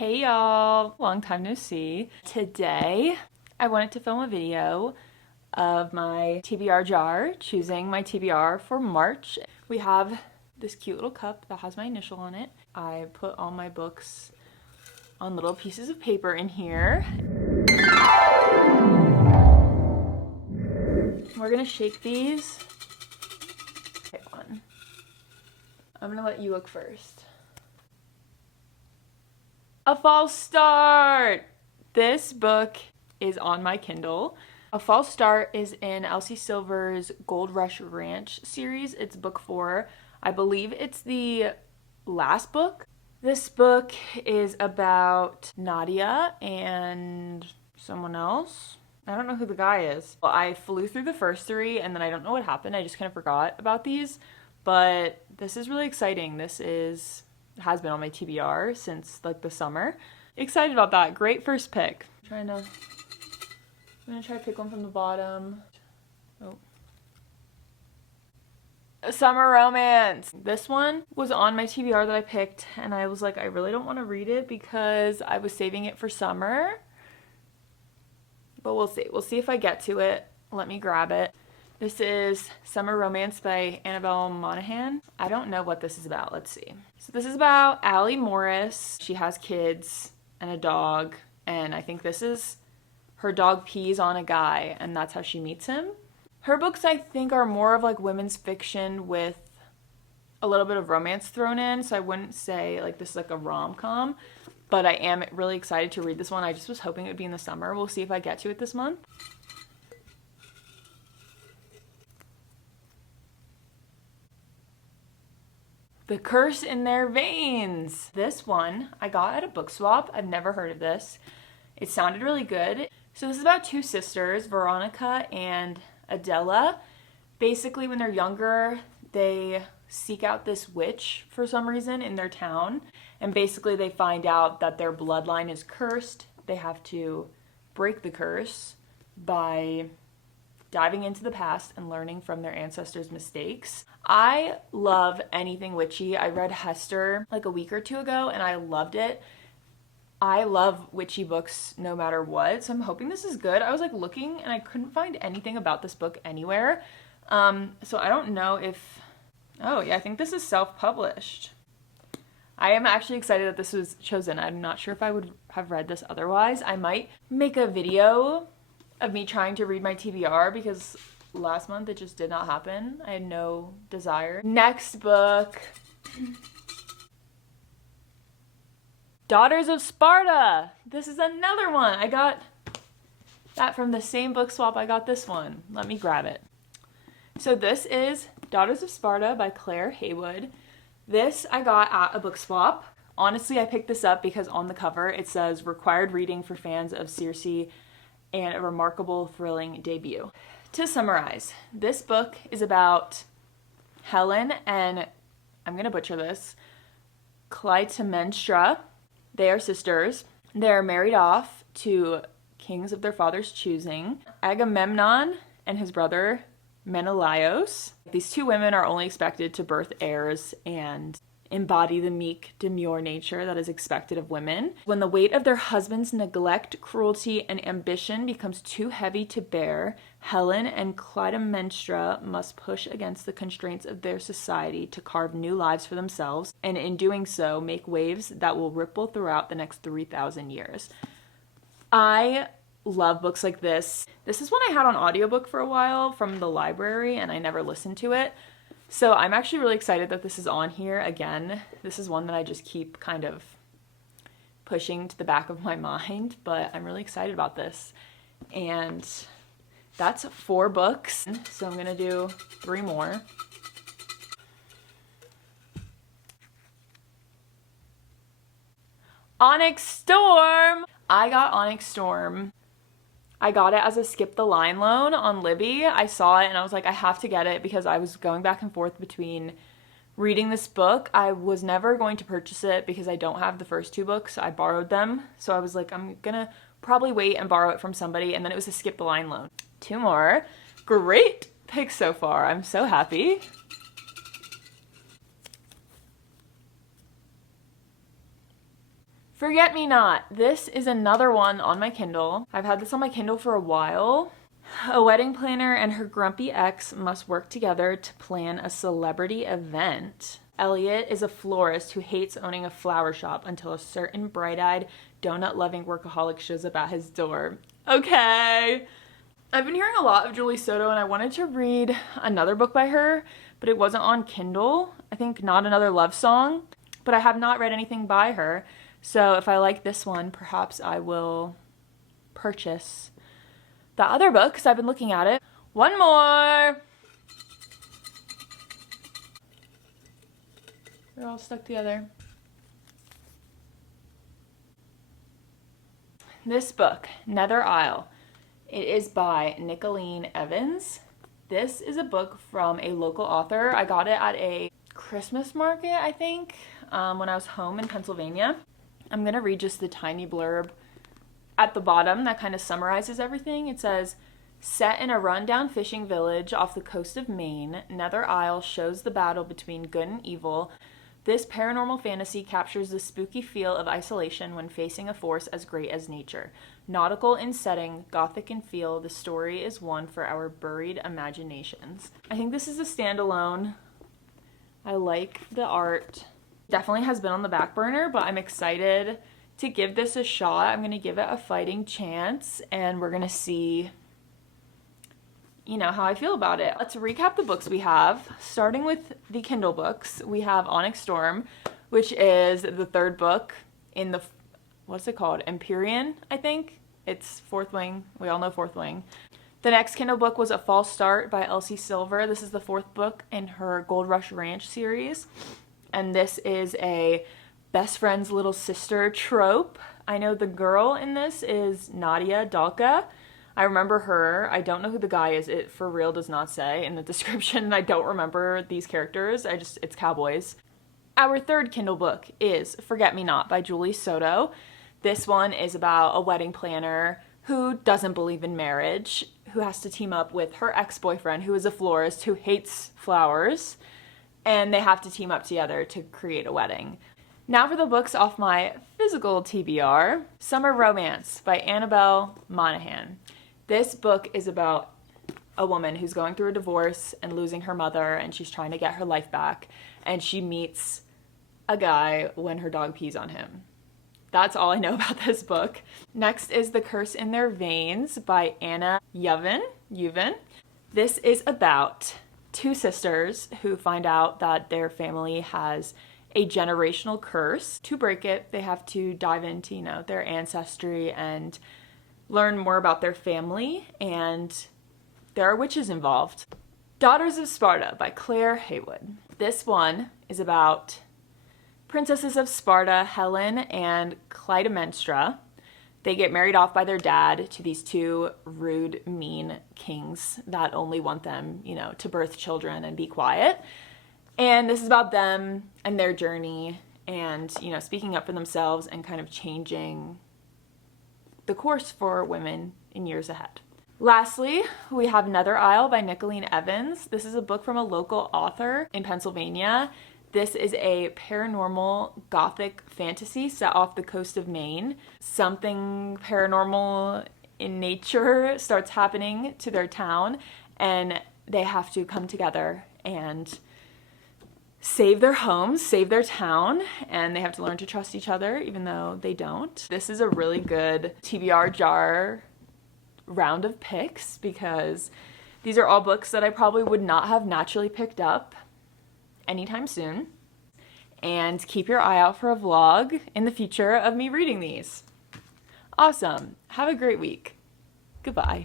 Hey y'all, long time no see. Today I wanted to film a video of my TBR jar, choosing my TBR for March. We have this cute little cup that has my initial on it. I put all my books on little pieces of paper in here. We're gonna shake these. Okay, one. I'm gonna let you look first. A False Start! This book is on my Kindle. A False Start is in Elsie Silver's Gold Rush Ranch series. It's book 4. I believe it's the last book. This book is about Nadia and someone else. I don't know who the guy is. Well, I flew through the first 3 and then I don't know what happened. I just kind of forgot about these. But this is really exciting. Has been on my TBR since like the summer. Excited about that. Great first pick. I'm gonna try to pick one from the bottom. Oh. A Summer Romance. This one was on my TBR that I picked and I was like, I really don't want to read it because I was saving it for summer. But we'll see. We'll see if I get to it. Let me grab it. This is Summer Romance by Annabelle Monaghan. I don't know what this is about. Let's see. So this is about Allie Morris. She has kids and a dog, and I think this is her dog pees on a guy, and that's how she meets him. Her books, I think, are more of like women's fiction with a little bit of romance thrown in, so I wouldn't say like this is like a rom-com, but I am really excited to read this one. I just was hoping it would be in the summer. We'll see if I get to it this month. The Curse in Their Veins. This one I got at a book swap. I've never heard of this. It sounded really good. So this is about 2 sisters, Veronica and Adela. Basically, when they're younger, they seek out this witch for some reason in their town. And basically they find out that their bloodline is cursed. They have to break the curse by diving into the past and learning from their ancestors' mistakes. I love anything witchy. I read Hester like a week or 2 ago and I loved it. I love witchy books no matter what, so I'm hoping this is good. I was like looking and I couldn't find anything about this book anywhere. So I don't know if... Oh yeah, I think this is self-published. I am actually excited that this was chosen. I'm not sure if I would have read this otherwise. I might make a video of me trying to read my TBR because last month it just did not happen. I had no desire. Next book. Daughters of Sparta. This is another one. I got that from the same book swap I got this one. Let me grab it. So this is Daughters of Sparta by Claire Haywood. This I got at a book swap. Honestly, I picked this up because on the cover it says required reading for fans of Circe and a remarkable, thrilling debut. To summarize, this book is about Helen and, I'm gonna butcher this, Clytemnestra. They are sisters. They're married off to kings of their father's choosing, Agamemnon and his brother Menelaos. These 2 women are only expected to birth heirs and embody the meek, demure nature that is expected of women. When the weight of their husband's neglect, cruelty, and ambition becomes too heavy to bear, Helen and Clytemnestra must push against the constraints of their society to carve new lives for themselves, and in doing so, make waves that will ripple throughout the next 3,000 years. I love books like this. This is one I had on audiobook for a while from the library, and I never listened to it. So I'm actually really excited that this is on here again. This is one that I just keep kind of pushing to the back of my mind, but I'm really excited about this. And that's 4 books, so I'm gonna do 3 more. Onyx Storm! I got Onyx Storm. I got it as a skip the line loan on Libby. I saw it and I was like, I have to get it because I was going back and forth between reading this book. I was never going to purchase it because I don't have the first 2 books. I borrowed them. So I was like, I'm gonna probably wait and borrow it from somebody, and then it was a skip the line loan. 2 more. Great picks so far. I'm so happy. Forget Me Not. This is another one on my Kindle. I've had this on my Kindle for a while. A wedding planner and her grumpy ex must work together to plan a celebrity event. Elliot is a florist who hates owning a flower shop until a certain bright-eyed, donut-loving workaholic shows up at his door. Okay. I've been hearing a lot of Julie Soto, and I wanted to read another book by her, but it wasn't on Kindle. I think Not Another Love Song, but I have not read anything by her. So if I like this one, perhaps I will purchase the other book, because I've been looking at it. One more! They're all stuck together. This book, Nether Isle. It is by Nicolene Evans. This is a book from a local author. I got it at a Christmas market, I think, when I was home in Pennsylvania. I'm going to read just the tiny blurb at the bottom that kind of summarizes everything. It says, set in a rundown fishing village off the coast of Maine, Nether Isle shows the battle between good and evil. This paranormal fantasy captures the spooky feel of isolation when facing a force as great as nature. Nautical in setting, gothic in feel, the story is one for our buried imaginations. I think this is a standalone. I like the art. Definitely has been on the back burner, but I'm excited to give this a shot. I'm going to give it a fighting chance, and we're going to see, how I feel about it. Let's recap the books we have. Starting with the Kindle books, we have Onyx Storm, which is the third book in the, what's it called? Empyrean, I think. It's Fourth Wing. We all know Fourth Wing. The next Kindle book was A False Start by Elsie Silver. This is the fourth book in her Gold Rush Ranch series. And this is a best friend's little sister trope. I know the girl in this is Nadia Dalka. I remember her. I don't know who the guy is. It for real does not say in the description. I don't remember these characters. It's cowboys. Our third Kindle book is Forget Me Not by Julie Soto. This one is about a wedding planner who doesn't believe in marriage, who has to team up with her ex-boyfriend, who is a florist who hates flowers, and they have to team up together to create a wedding. Now for the books off my physical TBR. Summer Romance by Annabelle Monaghan. This book is about a woman who's going through a divorce and losing her mother, and she's trying to get her life back, and she meets a guy when her dog pees on him. That's all I know about this book. Next is The Curse in Their Veins by Anna Yuvin. This is about two sisters who find out that their family has a generational curse. To break it, they have to dive into, their ancestry and learn more about their family, and there are witches involved. Daughters of Sparta by Claire Haywood. This one is about princesses of Sparta, Helen and Clytemnestra. They get married off by their dad to these two rude, mean kings that only want them, to birth children and be quiet. And this is about them and their journey and, speaking up for themselves and kind of changing the course for women in years ahead. Lastly, we have Nether Isle by Nicolene Evans. This is a book from a local author in Pennsylvania. This is a paranormal gothic fantasy set off the coast of Maine. Something paranormal in nature starts happening to their town, and they have to come together and save their homes, save their town, and they have to learn to trust each other even though they don't. This is a really good TBR Jar round of picks because these are all books that I probably would not have naturally picked up anytime soon. And keep your eye out for a vlog in the future of me reading these. Awesome. Have a great week. Goodbye.